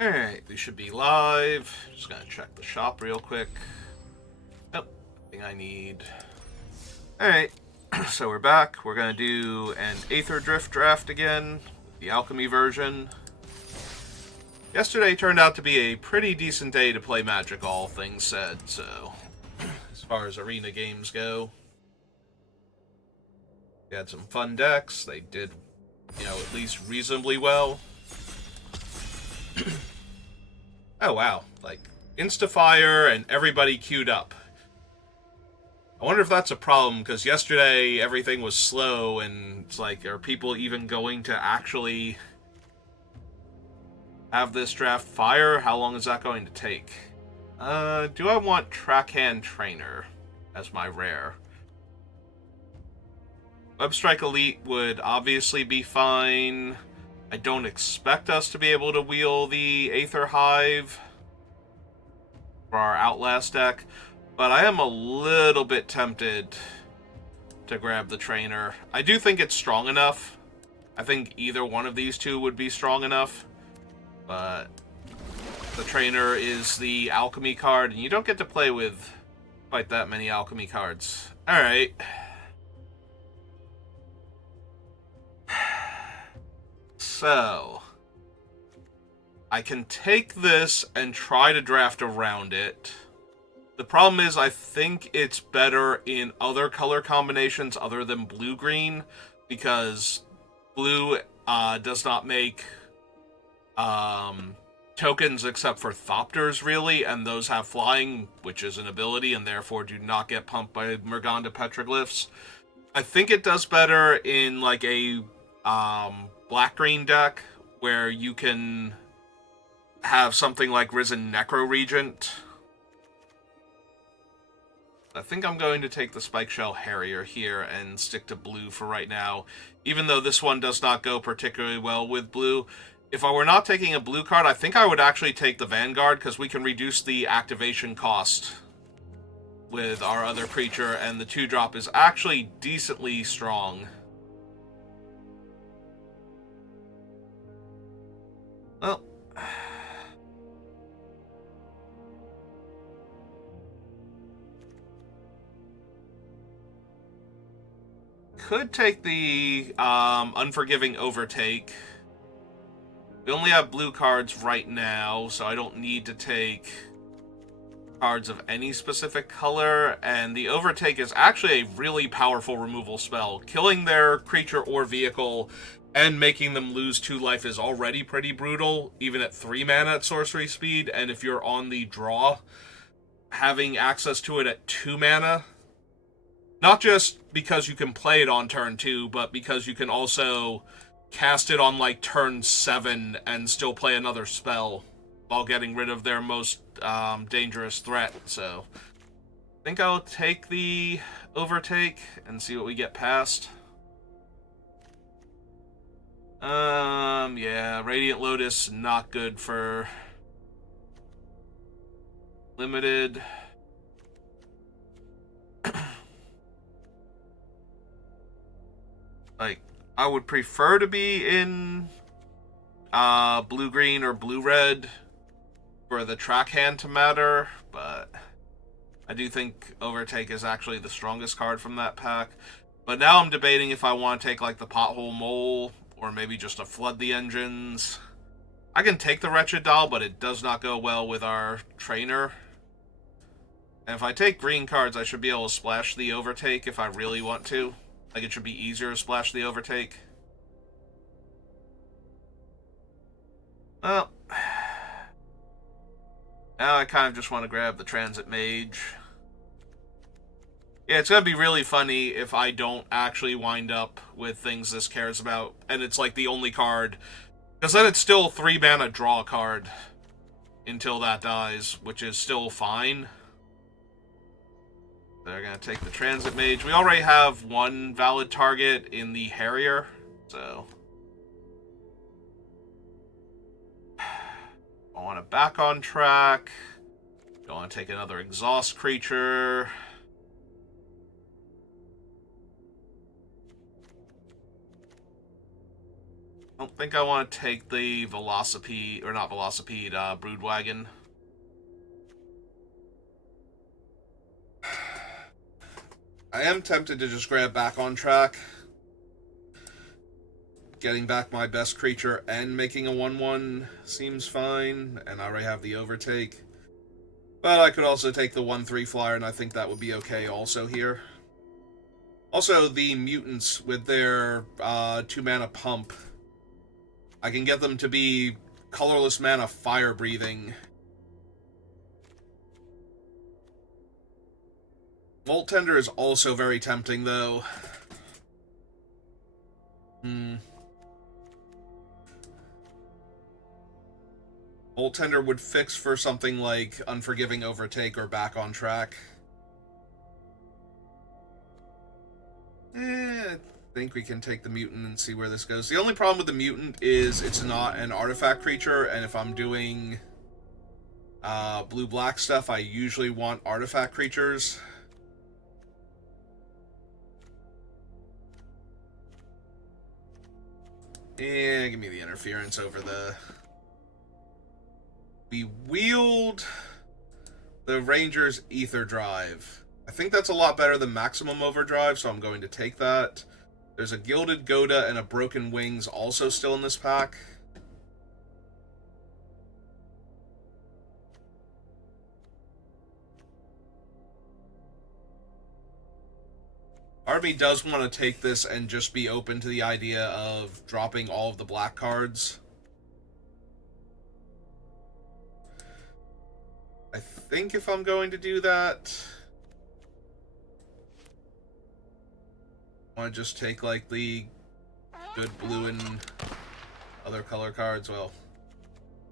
Alright, we should be live. Just gonna check the shop real quick. Oh, thing I need. Alright, so we're back. We're gonna do an Aetherdrift draft again, the alchemy version. Yesterday turned out to be a pretty decent day to play Magic, all things said, so as far as arena games go. We had some fun decks. They did, at least reasonably well. Oh wow, like Instafire and everybody queued up. I wonder if that's a problem, because yesterday everything was slow, and it's like, are people even going to actually have this draft fire? How long is that going to take? Do I want Trackhand Trainer as my rare? Webstrike Elite would obviously be fine. I don't expect us to be able to wheel the Aether Hive for our Outlast deck, but I am a little bit tempted to grab the Trainer. I do think it's strong enough. I think either one of these two would be strong enough, but the Trainer is the Alchemy card, and you don't get to play with quite that many Alchemy cards. Alright. So, I can take this and try to draft around it. The problem is I think it's better in other color combinations other than blue-green, because blue does not make tokens except for Thopters, really, and those have flying, which is an ability, and therefore do not get pumped by Murganda Petroglyphs. I think it does better in like a black-green deck, where you can have something like Risen Necro Regent. I think I'm going to take the Spike Shell Harrier here and stick to blue for right now, even though this one does not go particularly well with blue. If I were not taking a blue card, I think I would actually take the Vanguard, because we can reduce the activation cost with our other creature, and the 2-drop is actually decently strong. Well, could take the Unforgiving Overtake. We only have blue cards right now, so I don't need to take cards of any specific color, and the Overtake is actually a really powerful removal spell. Killing their creature or vehicle and making them lose 2 life is already pretty brutal, even at 3 mana at sorcery speed, and if you're on the draw, having access to it at 2 mana, not just because you can play it on turn 2, but because you can also cast it on like turn 7 and still play another spell while getting rid of their most dangerous threat. So I think I'll take the Overtake and see what we get past. Yeah, Radiant Lotus, not good for limited. Like, I would prefer to be in blue-green or blue-red for the track hand to matter, but I do think Overtake is actually the strongest card from that pack. But now I'm debating if I want to take like the Pothole Mole, or maybe just a Flood the Engines. I can take the Wretched Doll, but it does not go well with our Trainer. And if I take green cards, I should be able to splash the Overtake if I really want to. Like, it should be easier to splash the Overtake. Well, now I kind of just want to grab the Transit Mage. Yeah, it's going to be really funny if I don't actually wind up with things this cares about, and it's like the only card. Because then it's still a 3 mana draw card until that dies, which is still fine. They're going to take the Transit Mage. We already have one valid target in the Harrier, so I want to back on track. Don't want to take another Exhaust creature. I don't think I want to take the Velocipede, or not Velocipede, Broodwagon. I am tempted to just grab back on track. Getting back my best creature and making a 1/1 seems fine, and I already have the overtake. But I could also take the 1/3 flyer, and I think that would be okay also here. Also, the mutants with their 2-mana pump, I can get them to be colorless mana fire breathing. Volt Tender is also very tempting, though. Volt Tender would fix for something like Unforgiving Overtake or Back on Track. I think we can take the mutant and see where this goes. The only problem with the mutant is it's not an artifact creature, and if I'm doing blue-black stuff, I usually want artifact creatures. And give me the interference over the... We wield the Ranger's Aetherdrift. I think that's a lot better than Maximum Overdrive, so I'm going to take that. There's a Gilded Goda and a Broken Wings also still in this pack. Army does want to take this and just be open to the idea of dropping all of the black cards. I think if I'm going to do that, I want to just take like the good blue and other color cards. Well,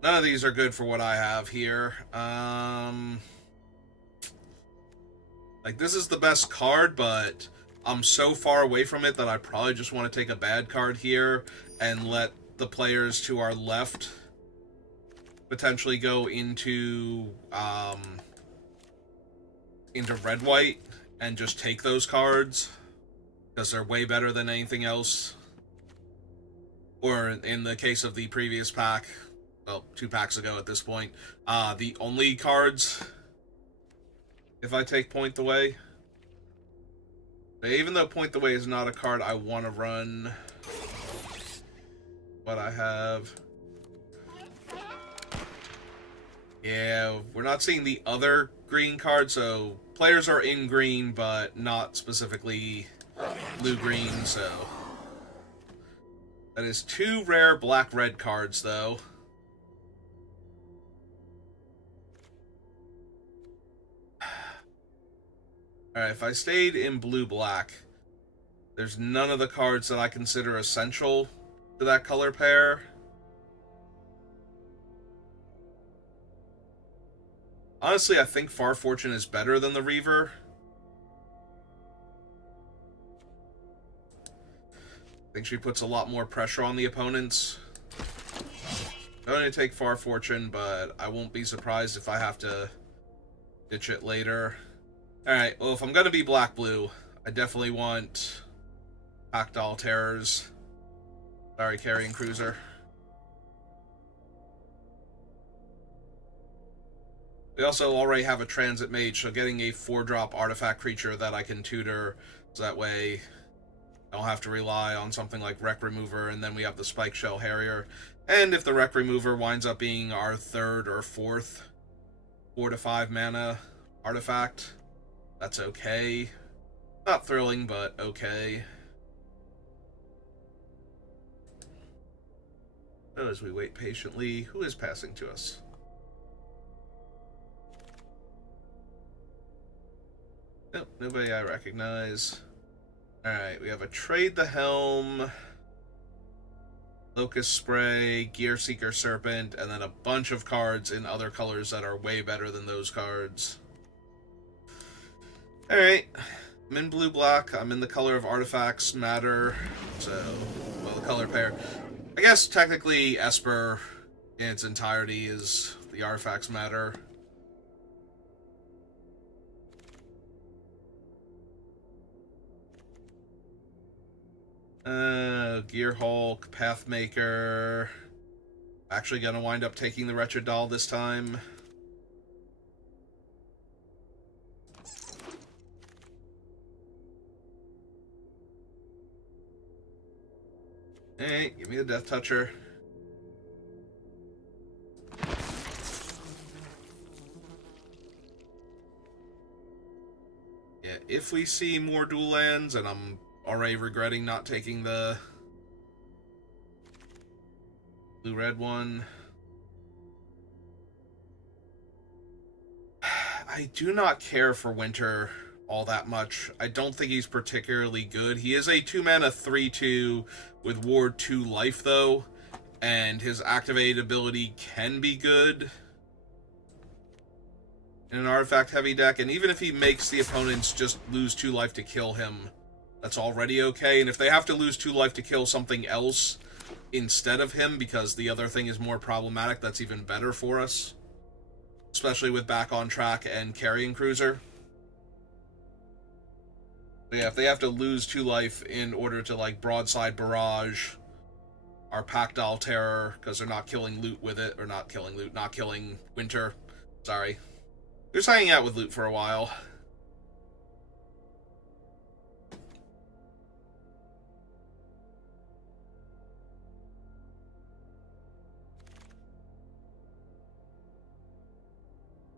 none of these are good for what I have here. Like, this is the best card, but I'm so far away from it that I probably just want to take a bad card here and let the players to our left potentially go into red-white and just take those cards because they're way better than anything else. Or in the case of the previous pack, well, 2 packs ago at this point, the only cards if I take Point the Way. But even though Point the Way is not a card I want to run, what I have... Yeah, we're not seeing the other green card, so players are in green, but not specifically blue-green, so... That is 2 rare black-red cards, though. Alright, if I stayed in blue-black, there's none of the cards that I consider essential to that color pair. Honestly, I think Far Fortune is better than the Reaver. I think she puts a lot more pressure on the opponents. I'm going to take Far Fortune, but I won't be surprised if I have to ditch it later. Alright, well, if I'm going to be black-blue, I definitely want Packdoll Terrors. Sorry, Carrying Cruiser. We also already have a Transit Mage, so getting a 4-drop artifact creature that I can tutor, so that way I don't have to rely on something like Wreck Remover, and then we have the Spike Shell Harrier. And if the Wreck Remover winds up being our 3rd or 4th 4 to 5 mana artifact, that's okay. Not thrilling, but okay. So as we wait patiently, who is passing to us? Nope, nobody I recognize. Alright, we have a Trade the Helm, Locust Spray, Gear Seeker Serpent, and then a bunch of cards in other colors that are way better than those cards. Alright, I'm in blue-black, I'm in the color of Artifacts Matter, so, well, the color pair. I guess technically Esper in its entirety is the Artifacts Matter. Gear Hulk, Pathmaker. Actually gonna wind up taking the Wretched Doll this time. Hey, give me the Death Toucher. Yeah, if we see more dual lands, and I'm already regretting not taking the blue-red one. I do not care for Winter all that much. I don't think he's particularly good. He is a 2-mana 3/2 with Ward 2 life, though, and his activated ability can be good in an artifact-heavy deck, and even if he makes the opponents just lose 2 life to kill him, that's already okay. And if they have to lose 2 life to kill something else instead of him, because the other thing is more problematic, that's even better for us. Especially with Back on Track and Carrion Cruiser. But yeah, if they have to lose 2 life in order to, like, Broadside Barrage our Pactile Terror, because they're not killing loot with it, or not killing loot, not killing Winter. Sorry. They're just hanging out with loot for a while.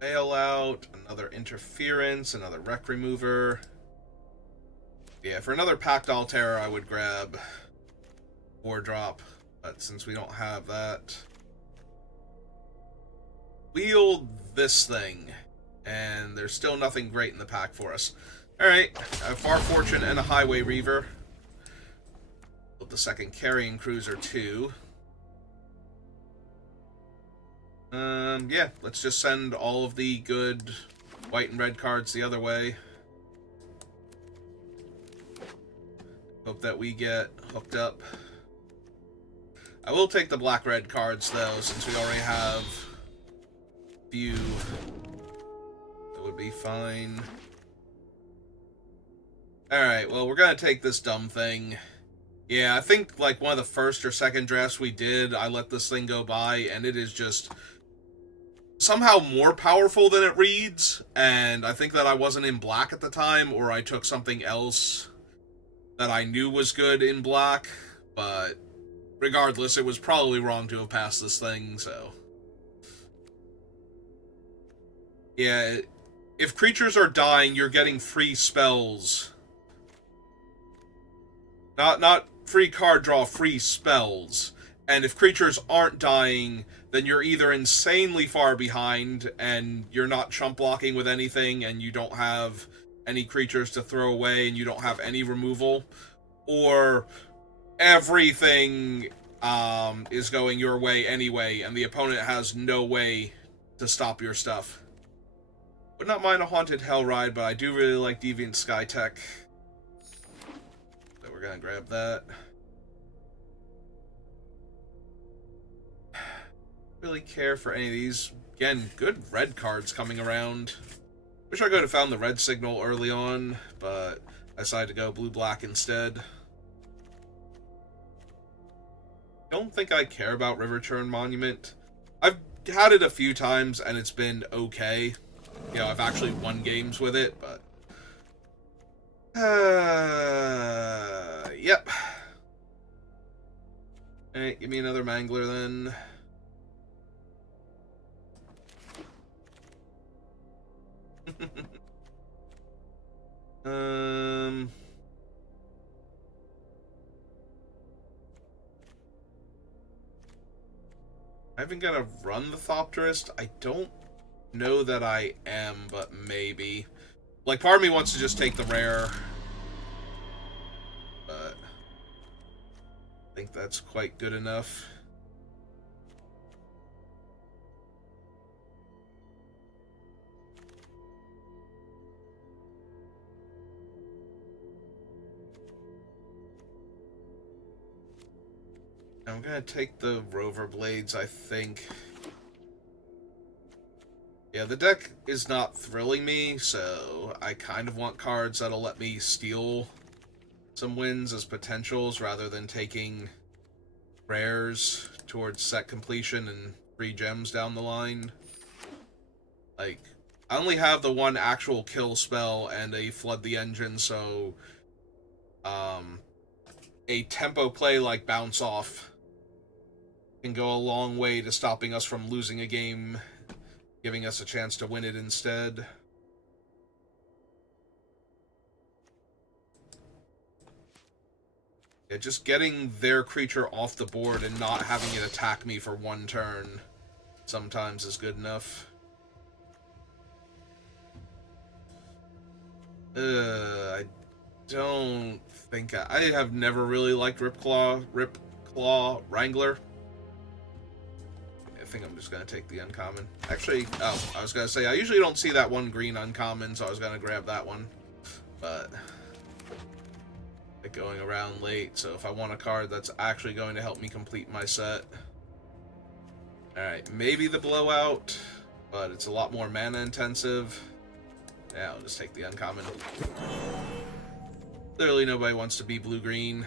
Bailout, another Interference, another Wreck Remover. Yeah, for another Pactile Terror, I would grab 4-drop, but since we don't have that, wield this thing, and there's still nothing great in the pack for us. Alright, a Far Fortune and a Highway Reaver. Build the second Carrion Cruiser too. Yeah, let's just send all of the good white and red cards the other way. Hope that we get hooked up. I will take the black-red cards, though, since we already have a few. That would be fine. Alright, well, we're gonna take this dumb thing. Yeah, I think, like, one of the first or second drafts we did, I let this thing go by, and it is just somehow more powerful than it reads, and I think that I wasn't in black at the time, or I took something else that I knew was good in black, but regardless, it was probably wrong to have passed this thing, so. Yeah, if creatures are dying, you're getting free spells. Not free card draw, free spells. And if creatures aren't dying, then you're either insanely far behind, and you're not chump blocking with anything, and you don't have any creatures to throw away, and you don't have any removal, or everything is going your way anyway, and the opponent has no way to stop your stuff. Would not mind a Haunted Hell Ride, but I do really like Deviant Skytech. So we're gonna grab that. Really care for any of these. Again, good red cards coming around. Wish I could have found the red signal early on, but I decided to go blue-black instead. Don't think I care about River Churn Monument. I've had it a few times, and it's been okay. You know, I've actually won games with it, but yep. Alright, give me another Mangler then. I'm even gonna run the Thopterist. I don't know that I am, but maybe. Like, part of me wants to just take the rare, but I think that's quite good enough. I'm gonna take the Rover Blades, I think. Yeah, the deck is not thrilling me, so I kind of want cards that'll let me steal some wins as potentials rather than taking rares towards set completion and free gems down the line. Like, I only have the one actual kill spell and a Flood the Engine, so a tempo play like Bounce Off can go a long way to stopping us from losing a game, giving us a chance to win it instead. Yeah, just getting their creature off the board and not having it attack me for one turn sometimes is good enough. I don't think I have never really liked Ripclaw Wrangler. I think I'm just gonna take the uncommon. Actually, I was gonna say I usually don't see that one green uncommon, so I was gonna grab that one, but going around late, so if I want a card that's actually going to help me complete my set. Alright, maybe the Blowout, but it's a lot more mana intensive. Yeah, I'll just take the uncommon. Clearly nobody wants to be blue-green,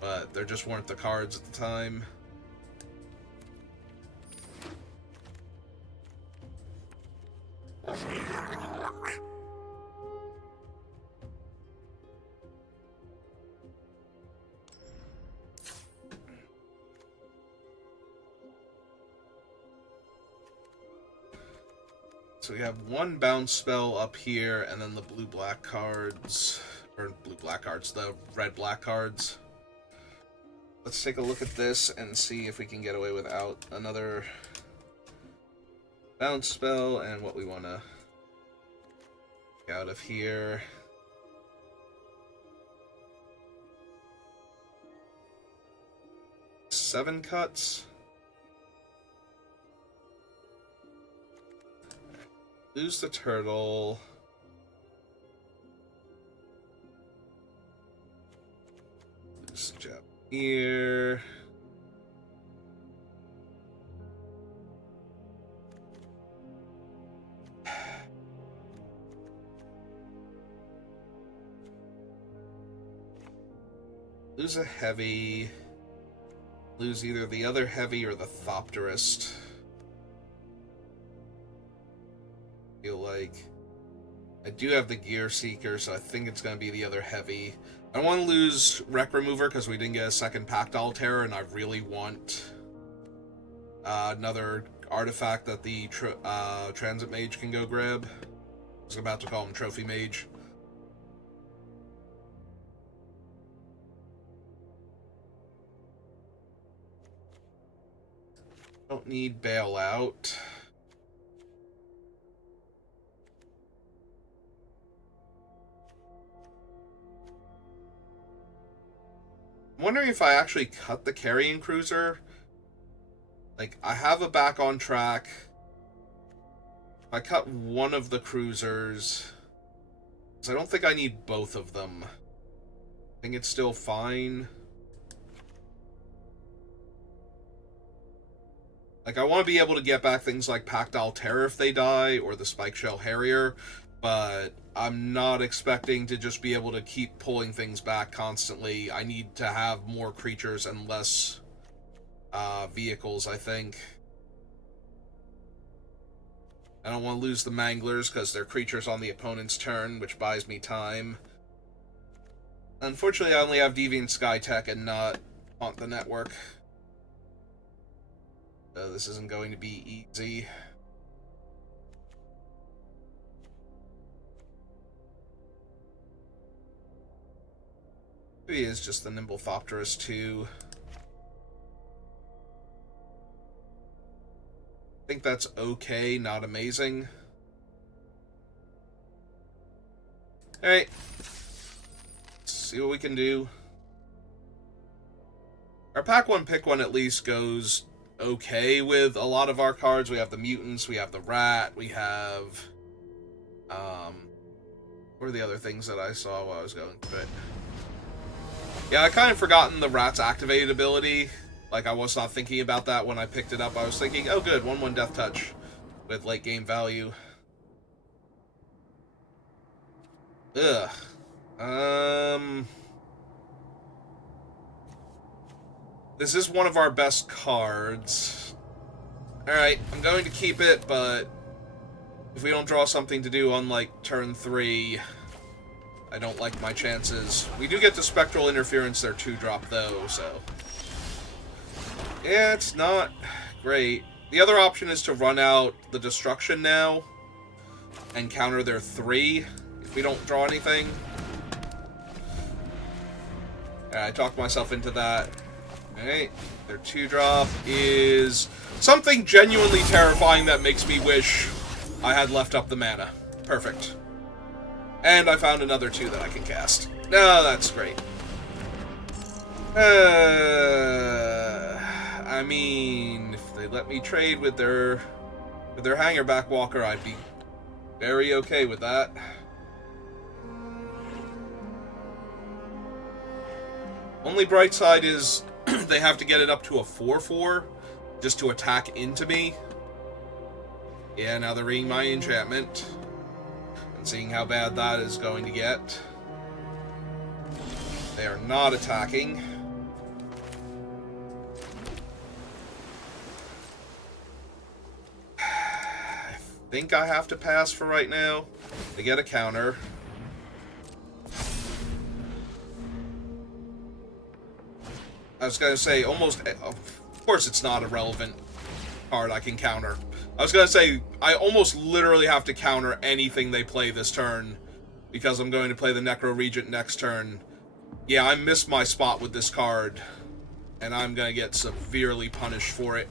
but there just weren't the cards at the time. So we have one bounce spell up here, and then the blue-black cards, or blue-black cards, the red-black cards. Let's take a look at this and see if we can get away without another bounce spell, and what we want to get out of here. Seven cuts. Lose the turtle. Lose the gem here. Lose a heavy. Lose either the other heavy or the Thopterist. Feel like I do have the Gear Seeker, so I think it's going to be the other heavy. I don't want to lose Wreck Remover because we didn't get a second Pact Altair, and I really want another artifact that the Transit Mage can go grab. I was about to call him Trophy Mage. Don't need Bailout. I'm wondering if I actually cut the Carrion Cruiser. Like, I have a back on track. If I cut one of the cruisers, because I don't think I need both of them. I think it's still fine. Like, I want to be able to get back things like Pact Altair if they die, or the Spike Shell Harrier, but I'm not expecting to just be able to keep pulling things back constantly. I need to have more creatures and less vehicles, I think. I don't want to lose the Manglers because they're creatures on the opponent's turn, which buys me time. Unfortunately, I only have Deviant Skytech and not Haunt the Network. So this isn't going to be easy. Maybe it is just the Nimble Thopterus too. I think that's okay, not amazing. Alright. See what we can do. Our pack one, pick one at least goes okay with a lot of our cards. We have the Mutants, we have the Rat, we have... what are the other things that I saw while I was going through it? Yeah, I kind of forgotten the Rat's activated ability. Like, I was not thinking about that when I picked it up. I was thinking, oh good, 1/1 Death Touch with late game value. Ugh. This is one of our best cards. Alright, I'm going to keep it, but if we don't draw something to do on, like, turn 3, I don't like my chances. We do get the Spectral Interference, their 2-drop, though, so... yeah, it's not great. The other option is to run out the Destruction now and counter their 3 if we don't draw anything. I talked myself into that. Alright, their 2-drop is something genuinely terrifying that makes me wish I had left up the mana. Perfect. And I found another 2 that I can cast. No, that's great. I mean, if they let me trade with their Hangerback Walker, I'd be very okay with that. Only bright side is they have to get it up to a 4/4 just to attack into me. Yeah, now they're reading my enchantment and seeing how bad that is going to get. They are not attacking. I think I have to pass for right now to get a counter. I was going to say, almost... of course it's not a relevant card I can counter. I was going to say, I almost literally have to counter anything they play this turn, because I'm going to play the Necro Regent next turn. Yeah, I missed my spot with this card, and I'm going to get severely punished for it.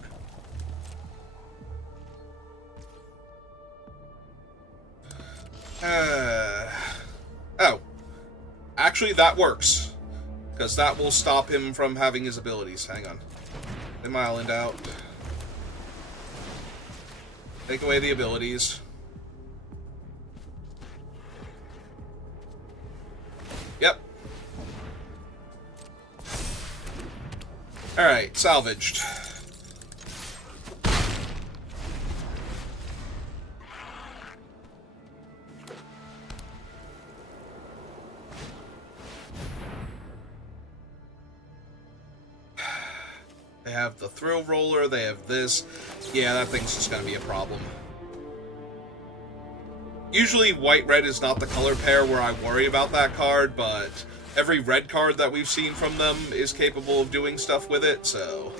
Oh. Actually, that works. Because that will stop him from having his abilities. Hang on. Get my island out. Take away the abilities. Yep. Alright, salvaged. They have the Thrill Roller, they have this. Yeah, that thing's just going to be a problem. Usually white-red is not the color pair where I worry about that card, but every red card that we've seen from them is capable of doing stuff with it, so...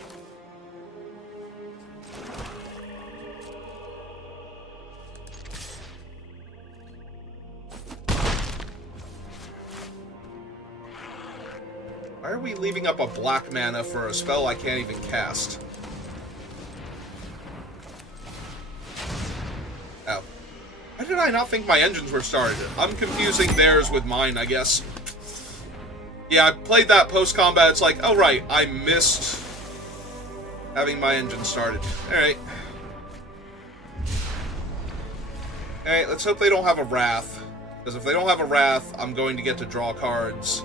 why are we leaving up a black mana for a spell I can't even cast? Oh. Why did I not think my engines were started? I'm confusing theirs with mine, I guess. Yeah, I played that post-combat. It's like, oh right, I missed having my engine started. Alright. Alright, let's hope they don't have a Wrath. Because if they don't have a Wrath, I'm going to get to draw cards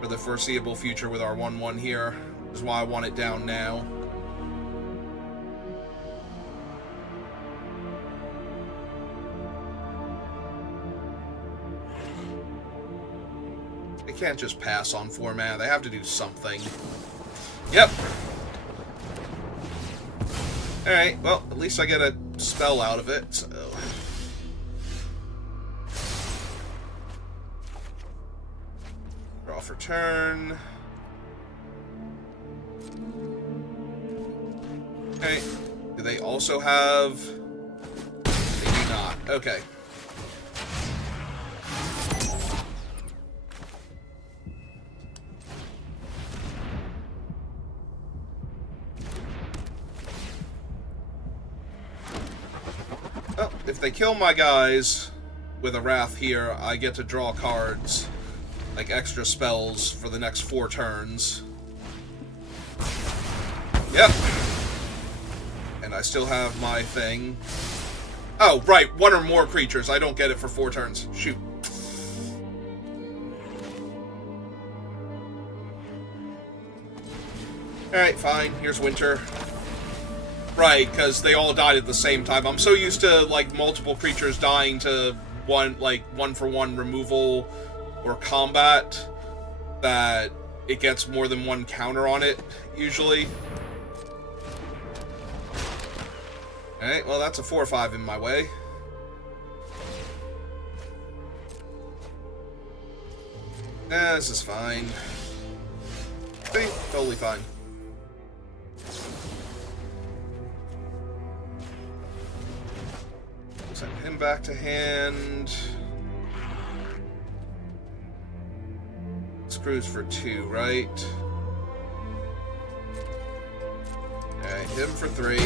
for the foreseeable future with our 1/1 here. Which is why I want it down now. They can't just pass on 4 mana. They have to do something. Yep. Alright, well, at least I get a spell out of it, so... draw for turn. Okay. Do they also have... they do not. Okay. Well, if they kill my guys with a Wrath here, I get to draw cards. Like extra spells for the next 4 turns. Yep. And I still have my thing. Oh, right, 1 or more creatures. I don't get it for 4 turns. Shoot. Alright, fine. Here's Winter. Right, because they all died at the same time. I'm so used to, like, multiple creatures dying to one, like, 1-for-1 removal or combat that it gets more than one counter on it, usually. Alright, well that's a 4-5 in my way. This is fine. See? Totally fine. Send him back to hand. Screws for 2, right? Alright, him for 3.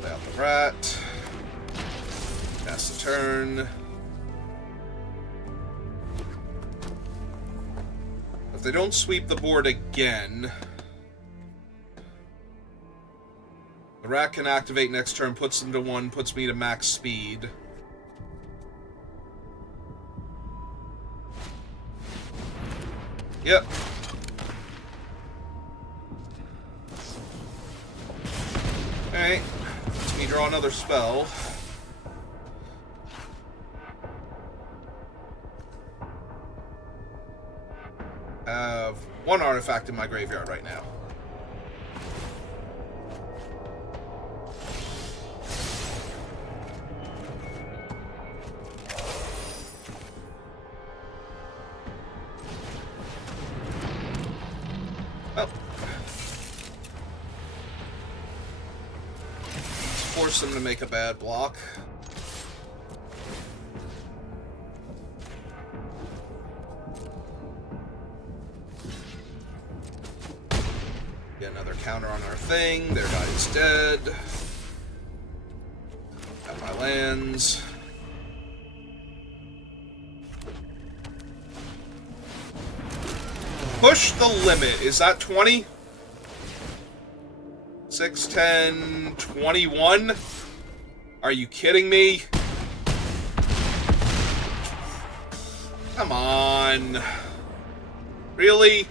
Play out the rat. Pass the turn. If they don't sweep the board again, the rat can activate next turn, puts them to 1, puts me to max speed. Yep. Alright. Lets me draw another spell. Have 1 artifact in my graveyard right now. Well, let's force them to make a bad block. Get another counter on our thing. Their guy's dead. Got my lands. Push the limit. Is that 20? 6, 10, 21? Are you kidding me? Come on. Really?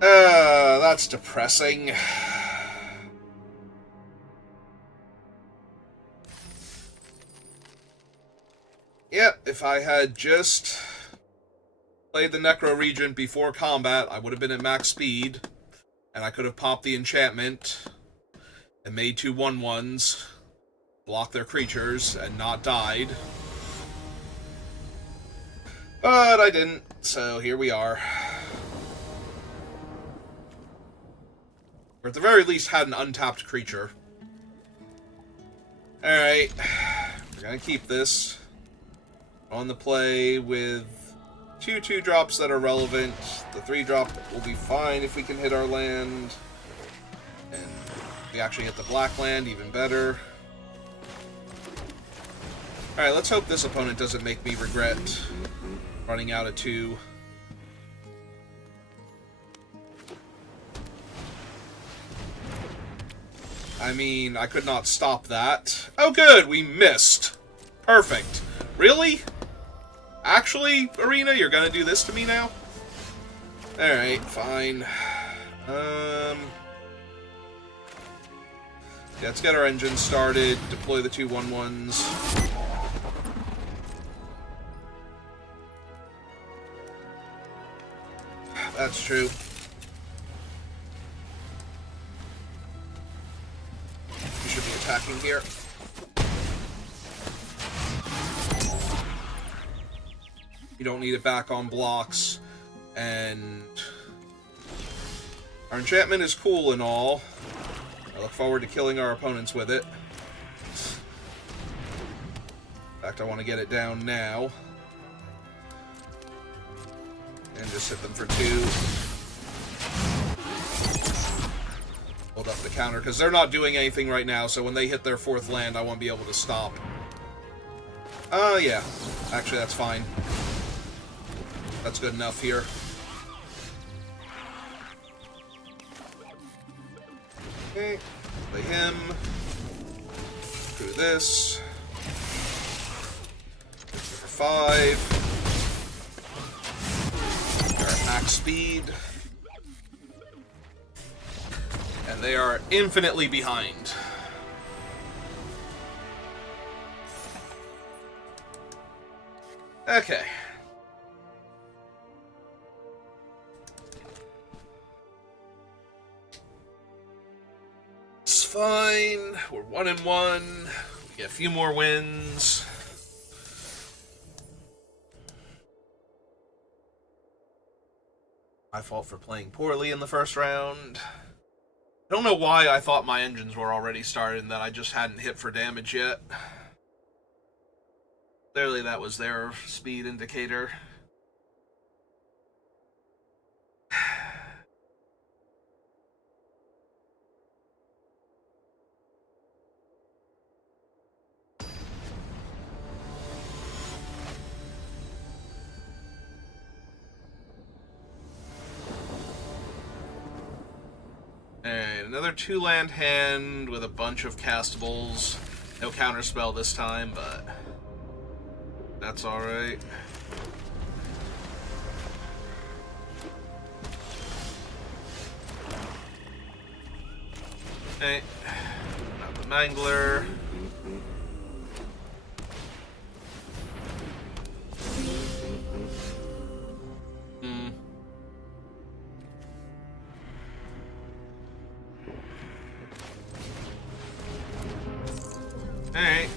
That's depressing. Yep, if I had just played the Necro Regent before combat, I would have been at max speed, and I could have popped the enchantment and made 2 1/1s, blocked their creatures, and not died. But I didn't, so here we are. Or at the very least had an untapped creature. Alright, we're gonna keep this on the play with 2 2-drops that are relevant. The 3-drop will be fine if we can hit our land. And if we actually hit the black land, even better. Alright, let's hope this opponent doesn't make me regret running out of 2. I mean, I could not stop that. Oh good, we missed. Perfect. Really? Actually, Arena, you're gonna do this to me now? Alright, fine. Yeah, let's get our engine started, deploy the 2 1/1s. That's true. We should be attacking here. You don't need it back on blocks, and our enchantment is cool and all. I look forward to killing our opponents with it. In fact, I want to get it down now. And just hit them for 2. Hold up the counter, because they're not doing anything right now, so when they hit their 4th land, I won't be able to stop. Yeah. Actually, that's fine. That's good enough here. Okay, play him. Do this. For 5. They're at max speed. And they are infinitely behind. Okay. It's fine. We're 1-1. We get a few more wins. My fault for playing poorly in the first round. I don't know why I thought my engines were already started and that I just hadn't hit for damage yet. Clearly that was their speed indicator. Alright, another 2-land hand with a bunch of castables. No counterspell this time, but that's alright. Okay, not the Mangler. Alright.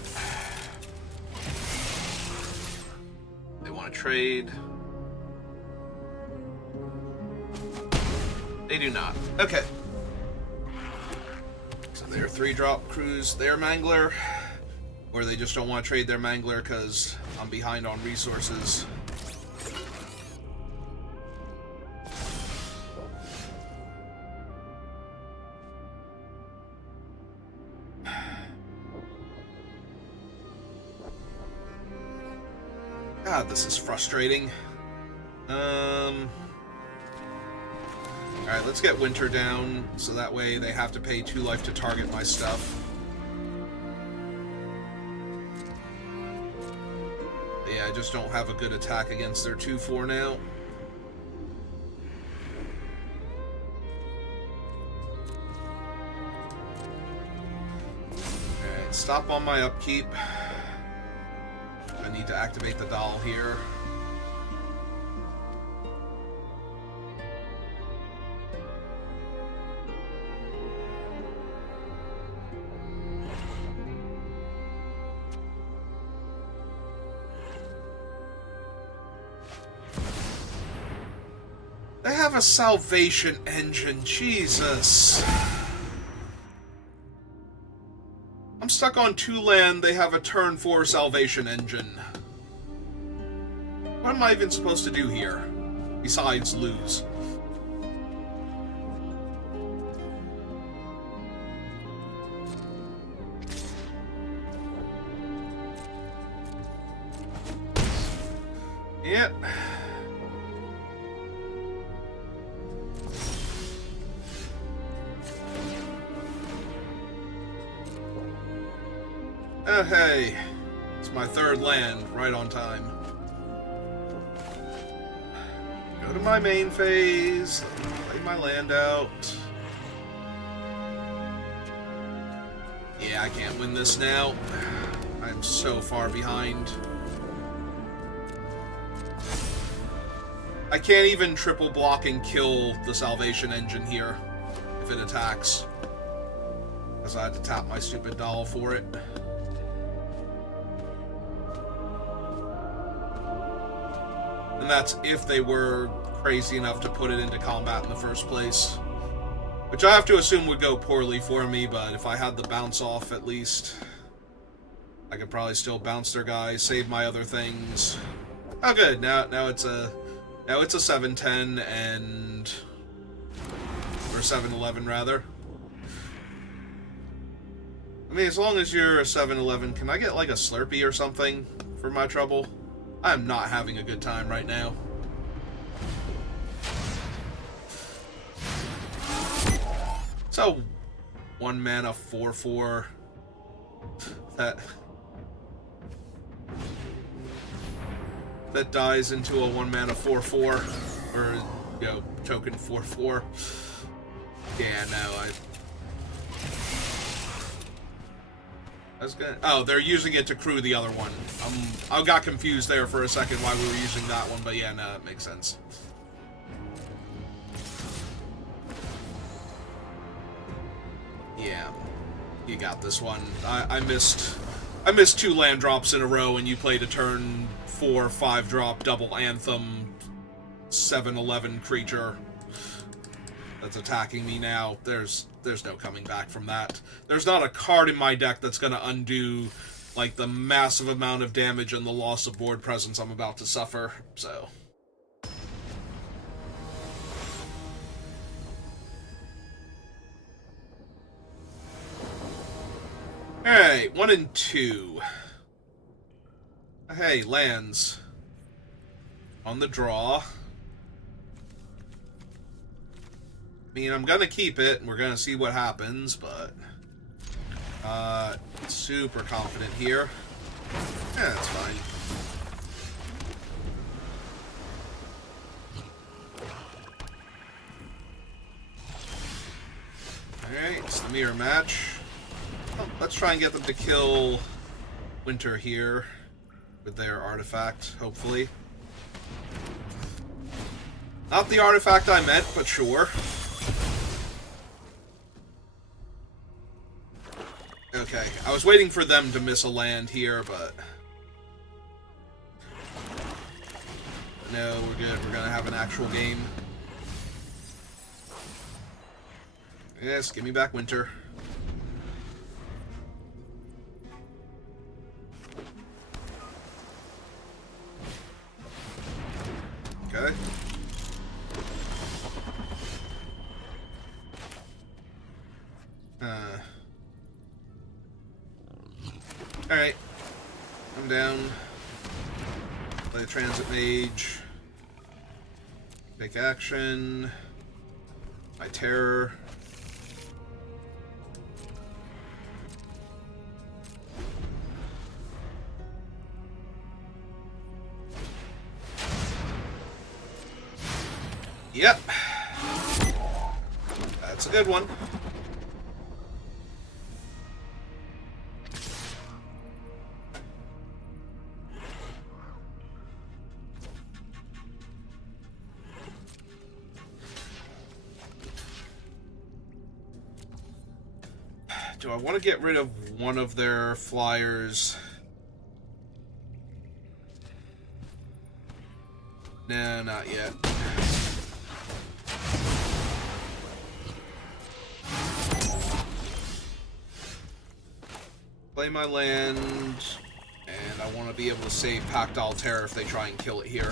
They want to trade. They do not. Okay. So their 3-drop cruise their Mangler. Or they just don't want to trade their Mangler because I'm behind on resources. God, this is frustrating. Alright, let's get Winter down, so that way they have to pay 2 life to target my stuff. Yeah, I just don't have a good attack against their 2/4 now. Alright, stop on my upkeep. I need to activate the doll here. They have a salvation engine, Jesus. I'm stuck on 2 land, they have a turn 4 salvation engine. What am I even supposed to do here? Besides lose. Yep. Oh, hey. It's my 3rd land, right on time. Go to my main phase, play my land out. Yeah, I can't win this now. I'm so far behind. I can't even triple block and kill the salvation engine here if it attacks. Because I had to tap my stupid doll for it. And that's if they were crazy enough to put it into combat in the first place. Which I have to assume would go poorly for me, but if I had the bounce off at least, I could probably still bounce their guys, save my other things. Oh good, now it's a 7-10 and... or 7-11 rather. I mean, as long as you're a 7-11, can I get like a Slurpee or something for my trouble? I'm not having a good time right now. So, 1 mana 4/4. That dies into a 1 mana 4/4, or you know, token 4/4. Yeah, no, I was gonna... Oh, they're using it to crew the other one. I got confused there for a second why we were using that one, but yeah, no, it makes sense. Yeah, you got this one. I missed 2 land drops in a row, and you played a turn 4, 5 drop double Anthem 7/11 creature that's attacking me now. There's no coming back from that. There's not a card in my deck that's gonna undo like the massive amount of damage and the loss of board presence I'm about to suffer. So. Alright, 1 and 2. Hey, lands. On the draw. I mean, I'm gonna keep it, and we're gonna see what happens, but... super confident here. Yeah, that's fine. Alright, it's the mirror match. Oh, let's try and get them to kill Winter here with their artifact, hopefully. Not the artifact I meant, but sure. Okay, I was waiting for them to miss a land here, but... No, we're good. We're gonna have an actual game. Yes, give me back Winter. Okay. Alright. I'm down. Play the Transit Mage. Take action. My Terror. Yep. That's a good one. Do I want to get rid of one of their flyers? No, not yet. Play my land, and I want to be able to save Pactile Terror if they try and kill it here.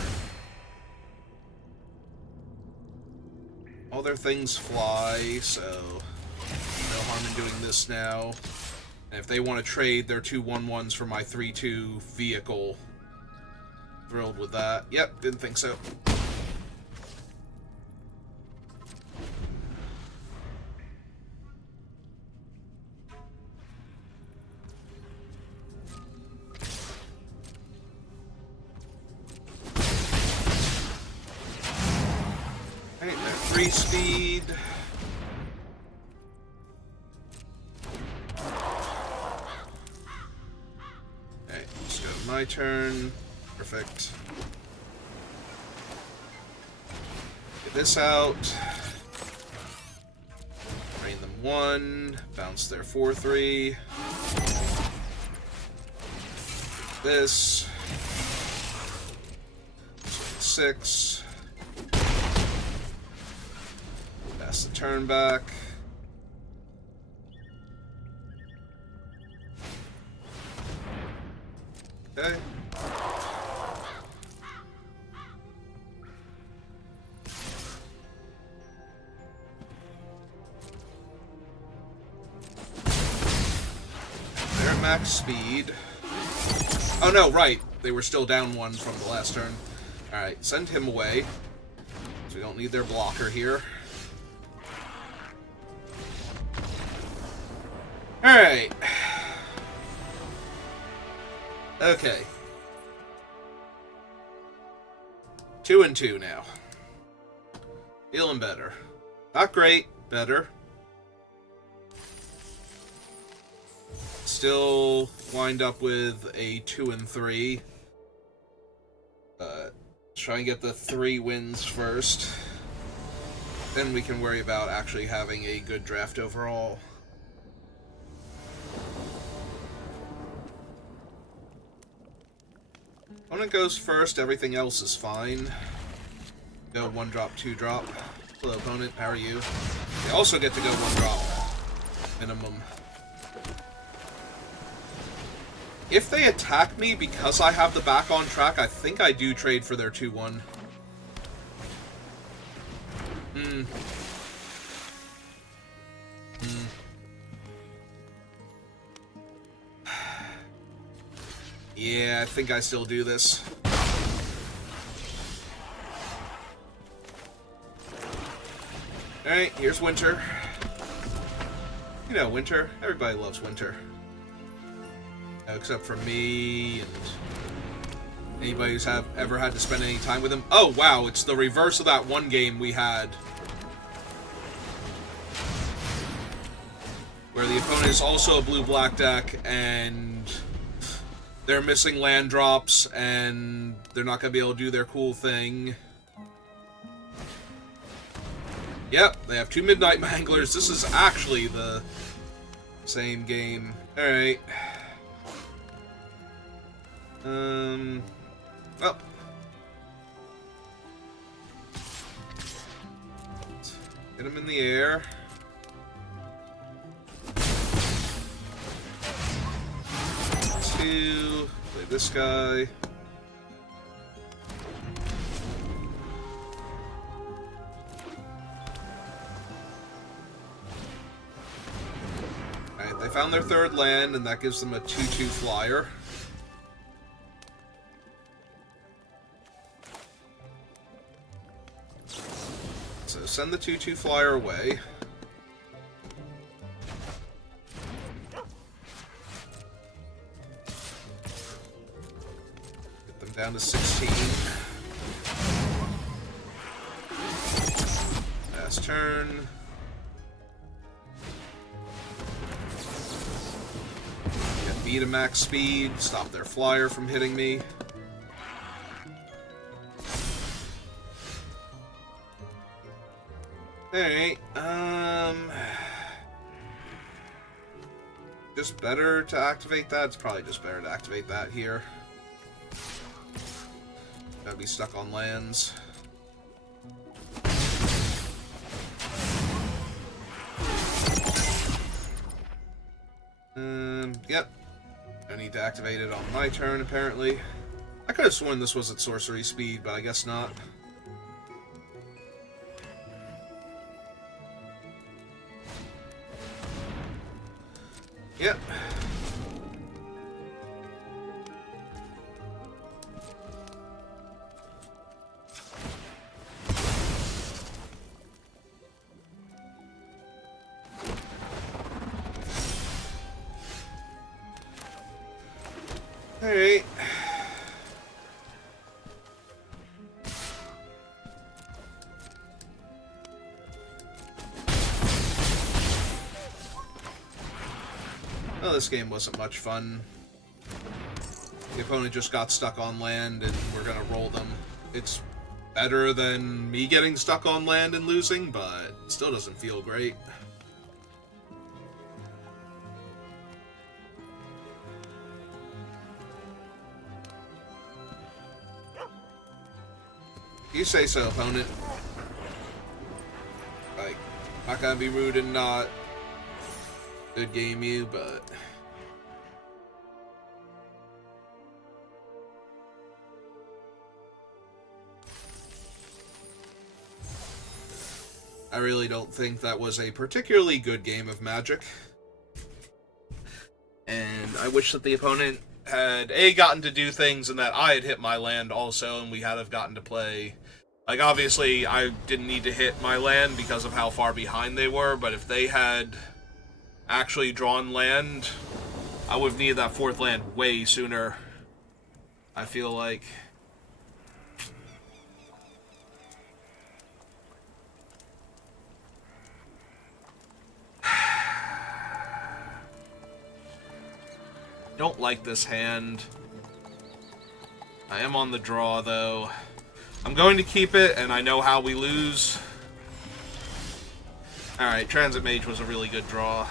All their things fly, so no harm in doing this now. And if they want to trade their 2 1/1s for my 3/2 vehicle, thrilled with that. Yep, didn't think so. Alright, they're 3 speed. Alright, let's go to my turn. Perfect. Get this out. Rain them 1. Bounce their 4/3. This. Swing 6. Pass the turn back. Okay. They're at max speed. Oh no, right. They were still down 1 from the last turn. Alright, send him away. So we don't need their blocker here. Alright. Okay. 2 and 2 now. Feeling better. Not great, better. still wind up with a 2 and 3. Try and get the 3 wins first. Then we can worry about actually having a good draft overall. Opponent goes first, everything else is fine. Go 1 drop, 2 drop. Hello opponent, how are you? They also get to go 1 drop. Minimum. If they attack me because I have the back on track, I think I do trade for their 2-1. Yeah, I think I still do this. Alright, here's winter. You know, winter. Everybody loves winter. Except for me and anybody who's ever had to spend any time with him. Oh, wow, it's the reverse of that one game we had. Where the opponent is also a blue-black deck, and they're missing land drops, and they're not going to be able to do their cool thing. Yep, they have 2 Midnight Manglers. This is actually the same game. Alright. Well. Get him in the air. Play this guy. Alright, they found their 3rd land, and that gives them a 2/2 flyer. So send the 2/2 flyer away. Down to 16. Last turn. Get B to max speed, stop their flyer from hitting me. Alright, just better to activate that? It's probably just better to activate that here. Gotta be stuck on lands. Yep. I need to activate it on my turn, apparently. I could have sworn this was at sorcery speed, but I guess not. Yep. Alright. Well, this game wasn't much fun. The opponent just got stuck on land, and we're gonna roll them. It's better than me getting stuck on land and losing, but it still doesn't feel great. You say so, opponent. Like, not gonna be rude and not good game you, but I really don't think that was a particularly good game of Magic. And I wish that the opponent had gotten to do things and that I had hit my land also, and we had have gotten to play. Like, obviously, I didn't need to hit my land because of how far behind they were, but if they had actually drawn land, I would have needed that 4th land way sooner, I feel like. Don't like this hand. I am on the draw, though. I'm going to keep it, and I know how we lose. Alright, Transit Mage was a really good draw.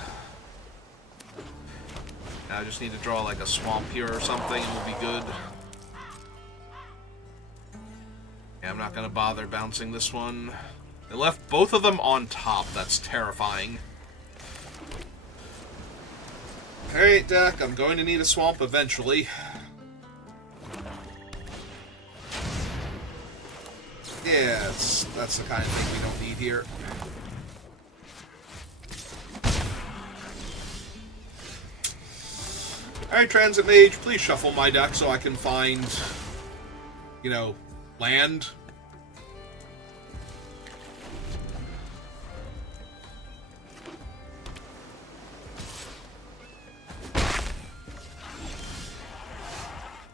Now I just need to draw like a swamp here or something, and we'll be good. Yeah, I'm not going to bother bouncing this one. They left both of them on top. That's terrifying. Alright, deck. I'm going to need a swamp eventually. Yeah, that's the kind of thing we don't need here. Alright, Transit Mage, please shuffle my deck so I can find, you know, land.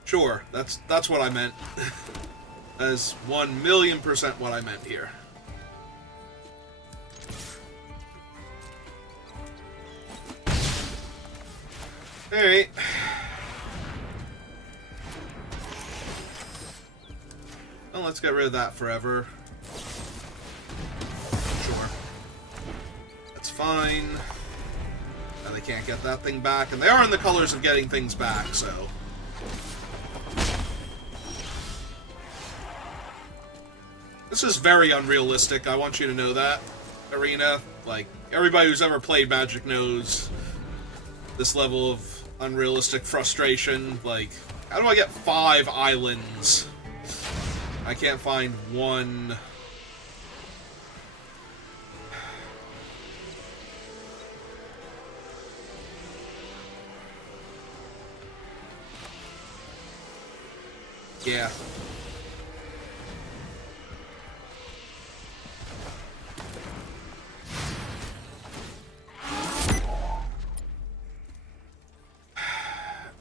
Sure, that's what I meant. That is 1,000,000% what I meant here. Alright. Well, let's get rid of that forever. Sure. That's fine. Now they can't get that thing back, and they are in the colors of getting things back, so... This is very unrealistic, I want you to know that, Arena. Like, everybody who's ever played Magic knows this level of unrealistic frustration. Like, how do I get 5 islands? I can't find one. Yeah.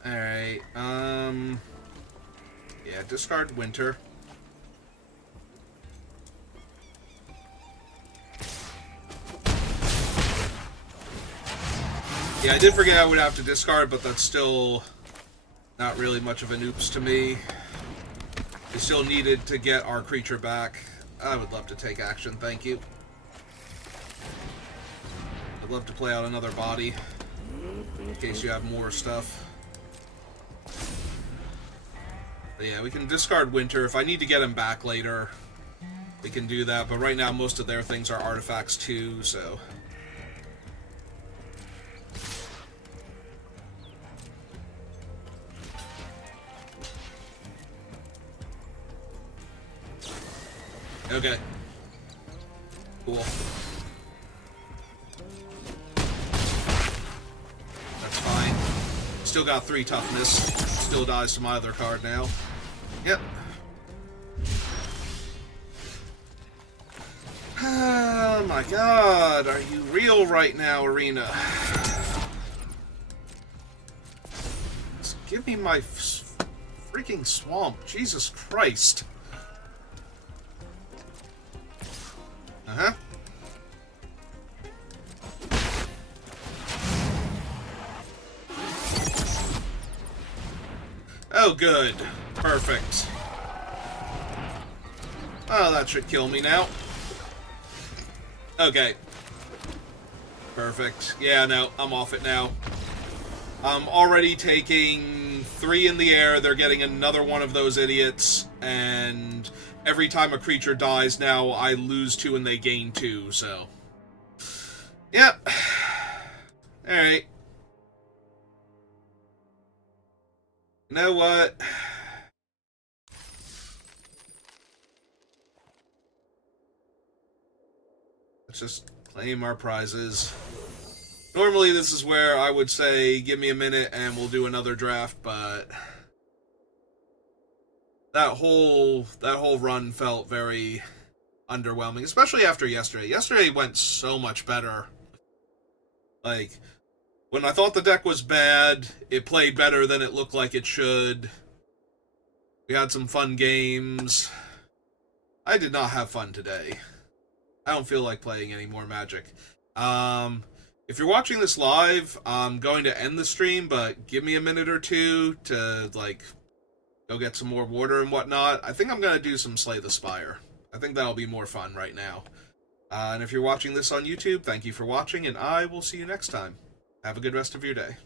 Alright, yeah, discard Winter. Yeah, I did forget I would have to discard, but that's still not really much of an oops to me. We still needed to get our creature back. I would love to take action, thank you. I'd love to play out another body, in case you have more stuff. But yeah, we can discard Winter. If I need to get him back later, we can do that. But right now, most of their things are artifacts too, so... Okay. Cool. That's fine. Still got 3 toughness. Still dies to my other card now. Yep. Oh my god, are you real right now, Arena? Just give me my freaking swamp. Jesus Christ. Uh-huh. Oh, good. Perfect. Oh, that should kill me now. Okay. Perfect. Yeah, no, I'm off it now. I'm already taking 3 in the air. They're getting another one of those idiots, and every time a creature dies now, I lose 2 and they gain 2, so... Yep. Alright. You know what? Let's just claim our prizes. Normally this is where I would say, give me a minute and we'll do another draft, but... That whole run felt very underwhelming, especially after yesterday. Yesterday went so much better. Like, when I thought the deck was bad, it played better than it looked like it should. We had some fun games. I did not have fun today. I don't feel like playing any more Magic. If you're watching this live, I'm going to end the stream, but give me a minute or two to, like, go get some more water and whatnot. I think I'm going to do some Slay the Spire. I think that'll be more fun right now. And if you're watching this on YouTube, thank you for watching, and I will see you next time. Have a good rest of your day.